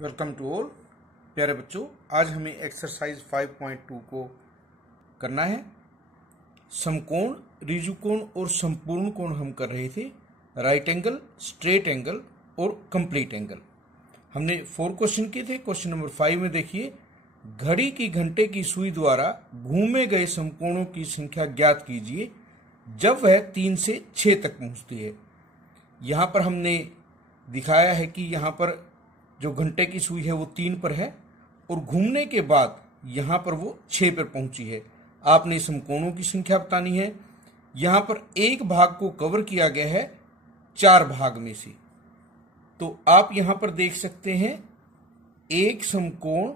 Welcome to all. प्यारे बच्चों, आज हमें एक्सरसाइज 5.2 को करना है। समकोण, ऋजुकोण और संपूर्ण कोण हम कर रहे थे। राइट एंगल, स्ट्रेट एंगल और कंप्लीट एंगल हमने 4 क्वेश्चन किए थे। क्वेश्चन नंबर 5 में देखिए, घड़ी की घंटे की सुई द्वारा घूमे गए समकोणों की संख्या ज्ञात कीजिए जब वह 3 से 6 तक पहुंचती है। यहां पर हमने दिखाया है कि यहां पर जो घंटे की सुई है वो 3 पर है और घूमने के बाद यहां पर वो 6 पर पहुंची है। आपने समकोणों की संख्या बतानी है। यहां पर एक भाग को कवर किया गया है 4 भाग में से। तो आप यहां पर देख सकते हैं, एक समकोण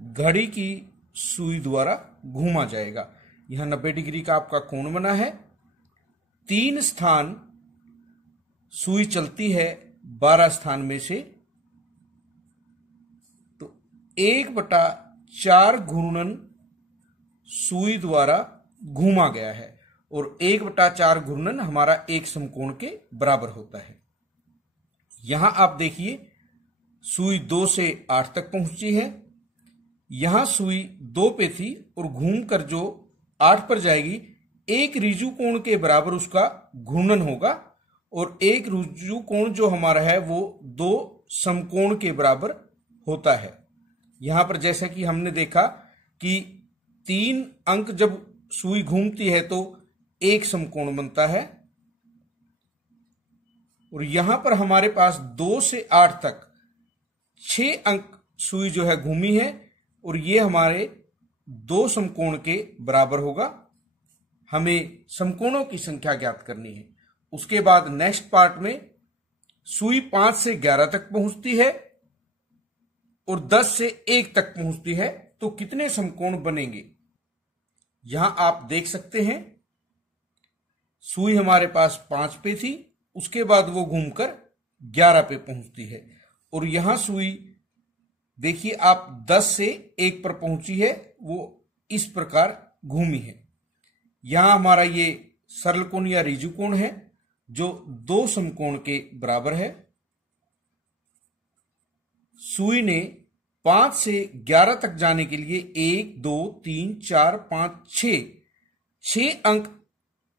घड़ी की सुई द्वारा घूमा जाएगा। यहां 90 डिग्री का आपका कोण बना है। 3 स्थान सुई चलती है 12 स्थान में से, तो 1/4 घूर्णन सुई द्वारा घूमा गया है और 1/4 घूर्णन हमारा एक समकोण के बराबर होता है। यहां आप देखिए, सुई 2 से 8 तक पहुंची है। यहां सुई 2 पे थी और घूमकर जो 8 पर जाएगी, एक ऋजु कोण के बराबर उसका घूर्णन होगा और एक ऋजु कोण जो हमारा है वो 2 समकोण के बराबर होता है। यहां पर जैसा कि हमने देखा कि 3 अंक जब सुई घूमती है तो एक समकोण बनता है और यहां पर हमारे पास 2 से 8 तक 6 अंक सुई जो है घूमी है और ये हमारे 2 समकोण के बराबर होगा। हमें समकोणों की संख्या ज्ञात करनी है। उसके बाद नेक्स्ट पार्ट में सुई 5 से 11 तक पहुंचती है और 10 से 1 तक पहुंचती है, तो कितने समकोण बनेंगे। यहां आप देख सकते हैं, सुई हमारे पास 5 पे थी, उसके बाद वो घूमकर 11 पे पहुंचती है और यहां सुई देखिए आप 10 से 1 पर पहुंची है, वो इस प्रकार घूमी है। यहां हमारा ये सरल कोण या ऋजु कोण है जो 2 समकोण के बराबर है। सुई ने 5 से 11 तक जाने के लिए 1 2 3 4 5 6 अंक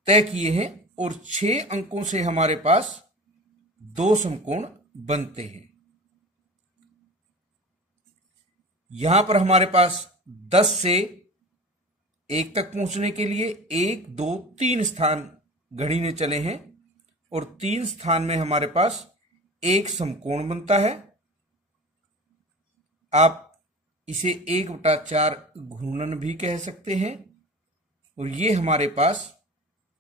तय किए हैं और 6 अंकों से हमारे पास 2 समकोण बनते हैं। यहां पर हमारे पास 10 से 1 तक पहुंचने के लिए 1 2 3 स्थान घड़ी ने चले हैं और 3 स्थान में हमारे पास एक समकोण बनता है। आप इसे 1/4 घूर्णन भी कह सकते हैं और ये हमारे पास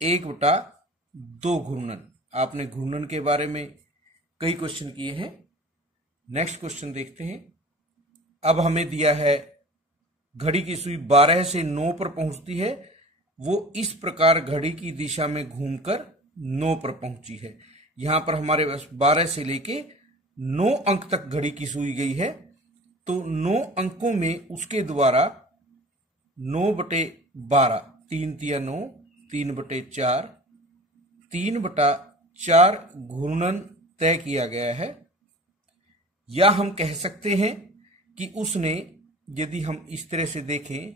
1/2 घूर्णन। आपने घूर्णन के बारे में कई क्वेश्चन किए हैं। नेक्स्ट क्वेश्चन देखते हैं। अब हमें दिया है, घड़ी की सुई 12 से 9 पर पहुंचती है। वो इस प्रकार घड़ी की दिशा में घूमकर 9 पर पहुंची है। यहां पर हमारे पास 12 से लेके 9 अंक तक घड़ी की सुई गई है, तो 9 अंकों में उसके द्वारा 9/12, 3 तिया 9, 3/4, 3/4 घूर्णन तय किया गया है। या हम कह सकते हैं कि उसने, यदि हम इस तरह से देखें,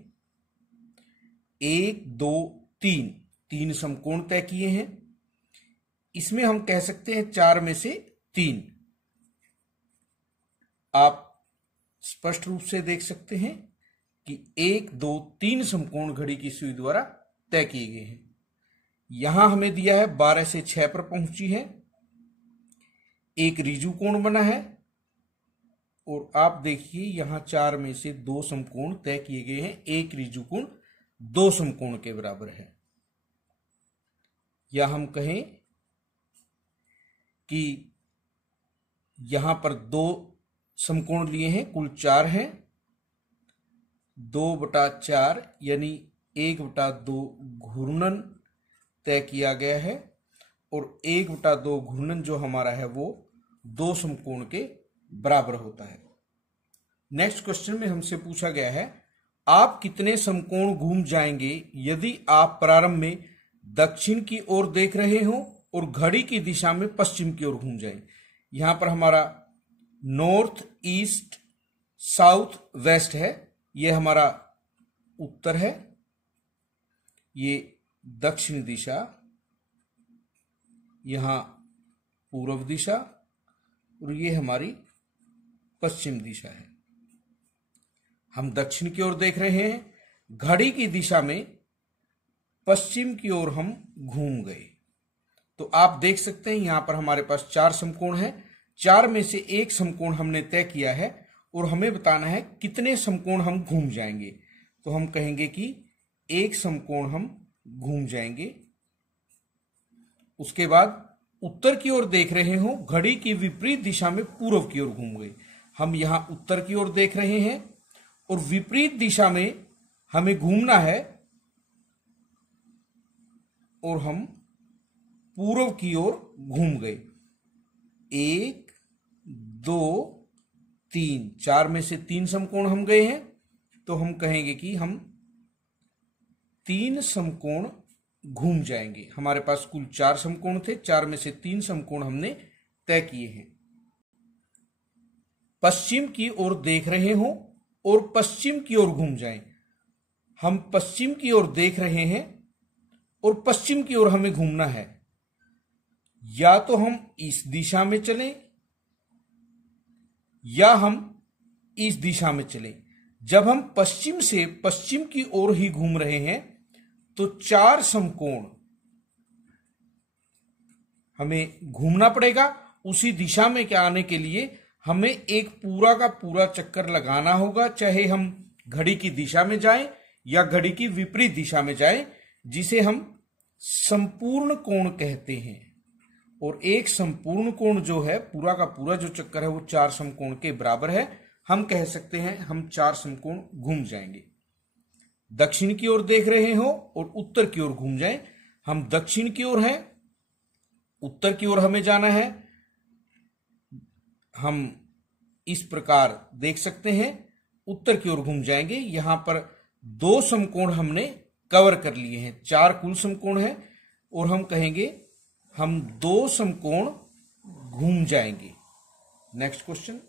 1 2 3 समकोण तय किए हैं। इसमें हम कह सकते हैं 4 में से 3। आप स्पष्ट रूप से देख सकते हैं कि 1 2 3 समकोण घड़ी की सुई द्वारा तय किए गए हैं। यहां हमें दिया है 12 से 6 पर पहुंची है, एक ऋजु कोण बना है और आप देखिए यहां 4 में से 2 समकोण तय किए गए हैं। एक ऋजु कोण 2 समकोण के बराबर है। या हम कहें कि यहां पर 2 समकोण लिए हैं, कुल 4 हैं। 2/4 यानी 1/2 घूर्णन तय किया गया है और 1/2 घूर्णन जो हमारा है वो 2 समकोण के बराबर होता है। नेक्स्ट क्वेश्चन में हमसे पूछा गया है, आप कितने समकोण घूम जाएंगे यदि आप प्रारंभ में दक्षिण की ओर देख रहे हो और घड़ी की दिशा में पश्चिम की ओर घूम जाए। यहां पर हमारा नॉर्थ ईस्ट साउथ वेस्ट है, ये हमारा उत्तर है, ये दक्षिण दिशा, यहां पूर्व दिशा और ये हमारी पश्चिम दिशा है। हम दक्षिण की ओर देख रहे हैं, घड़ी की दिशा में पश्चिम की ओर हम घूम गए। तो आप देख सकते हैं यहां पर हमारे पास 4 समकोण है, 4 में से एक समकोण हमने तय किया है और हमें बताना है कितने समकोण हम घूम जाएंगे। तो हम कहेंगे कि एक समकोण हम घूम जाएंगे। उसके बाद उत्तर की ओर देख रहे हो, घड़ी की विपरीत दिशा में पूर्व की ओर घूम गए। हम यहां उत्तर की ओर देख रहे हैं और विपरीत दिशा में हमें घूमना है और हम पूर्व की ओर घूम गए। 1 2 3, 4 में से 3 समकोण हम गए हैं, तो हम कहेंगे कि हम 3 समकोण घूम जाएंगे। हमारे पास कुल 4 समकोण थे, 4 में से 3 समकोण हमने तय किए हैं। पश्चिम की ओर देख रहे हो और पश्चिम की ओर घूम जाएं। हम पश्चिम की ओर देख रहे हैं और पश्चिम की ओर हमें घूमना है। या तो हम इस दिशा में चलें या हम इस दिशा में चलें। जब हम पश्चिम से पश्चिम की ओर ही घूम रहे हैं तो 4 समकोण हमें घूमना पड़ेगा। उसी दिशा में क्या आने के लिए हमें एक पूरा का पूरा चक्कर लगाना होगा, चाहे हम घड़ी की दिशा में जाएं या घड़ी की विपरीत दिशा में जाएं, जिसे हम संपूर्ण कोण कहते हैं। और एक संपूर्ण कोण जो है, पूरा का पूरा जो चक्कर है वो 4 समकोण के बराबर है। हम कह सकते हैं हम 4 समकोण घूम जाएंगे। दक्षिण की ओर देख रहे हो और उत्तर की ओर घूम जाएं। हम दक्षिण की ओर हैं, उत्तर की ओर हमें जाना है। हम इस प्रकार देख सकते हैं, उत्तर की ओर घूम जाएंगे। यहां पर 2 समकोण हमने कवर कर लिए हैं, 4 कुल समकोण है और हम कहेंगे हम 2 समकोण घूम जाएंगे। नेक्स्ट क्वेश्चन,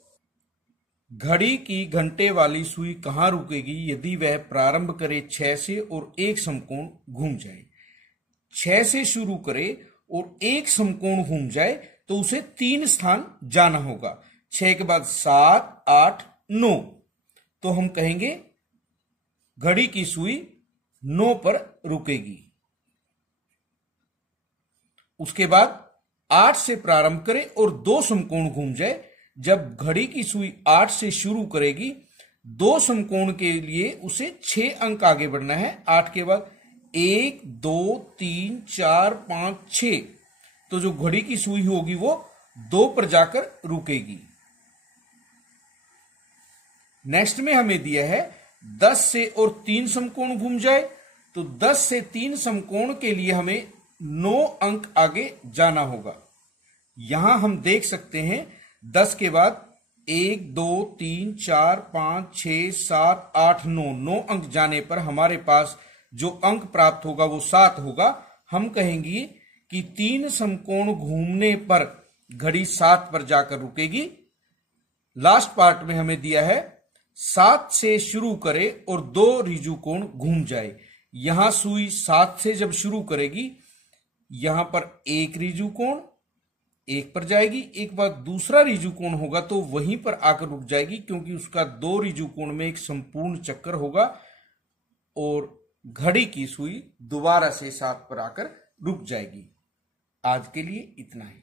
घड़ी की घंटे वाली सुई कहां रुकेगी यदि वह प्रारंभ करे 6 से और एक समकोण घूम जाए। 6 से शुरू करे और एक समकोण घूम जाए तो उसे 3 स्थान जाना होगा। 6 के बाद 7 8 9, तो हम कहेंगे घड़ी की सुई 9 पर रुकेगी। उसके बाद 8 से प्रारंभ करे और 2 समकोण घूम जाए। जब घड़ी की सुई 8 से शुरू करेगी, 2 समकोण के लिए उसे 6 अंक आगे बढ़ना है। 8 के बाद 1 2 3 4 5 6, तो जो घड़ी की सुई होगी वो 2 पर जाकर रुकेगी। नेक्स्ट में हमें दिया है 10 से और 3 समकोण घूम जाए, तो 10 से 3 समकोण के लिए हमें 9 अंक आगे जाना होगा। यहां हम देख सकते हैं 10 के बाद 1 2 3 4 5 6 7 8 9, 9 अंक जाने पर हमारे पास जो अंक प्राप्त होगा वो 7 होगा। हम कहेंगे कि 3 समकोण घूमने पर घड़ी 7 पर जाकर रुकेगी। लास्ट पार्ट में हमें दिया है 7 से शुरू करे और 2 ऋजु कोण घूम जाए। यहां सुई 7 से जब शुरू करेगी, यहां पर 1 ऋजु कोण 1 पर जाएगी, एक बार दूसरा ऋजु कोण होगा तो वहीं पर आकर रुक जाएगी, क्योंकि उसका 2 ऋजु कोण में एक संपूर्ण चक्कर होगा और घड़ी की सुई दोबारा से 7 पर आकर रुक जाएगी। आज के लिए इतना ही।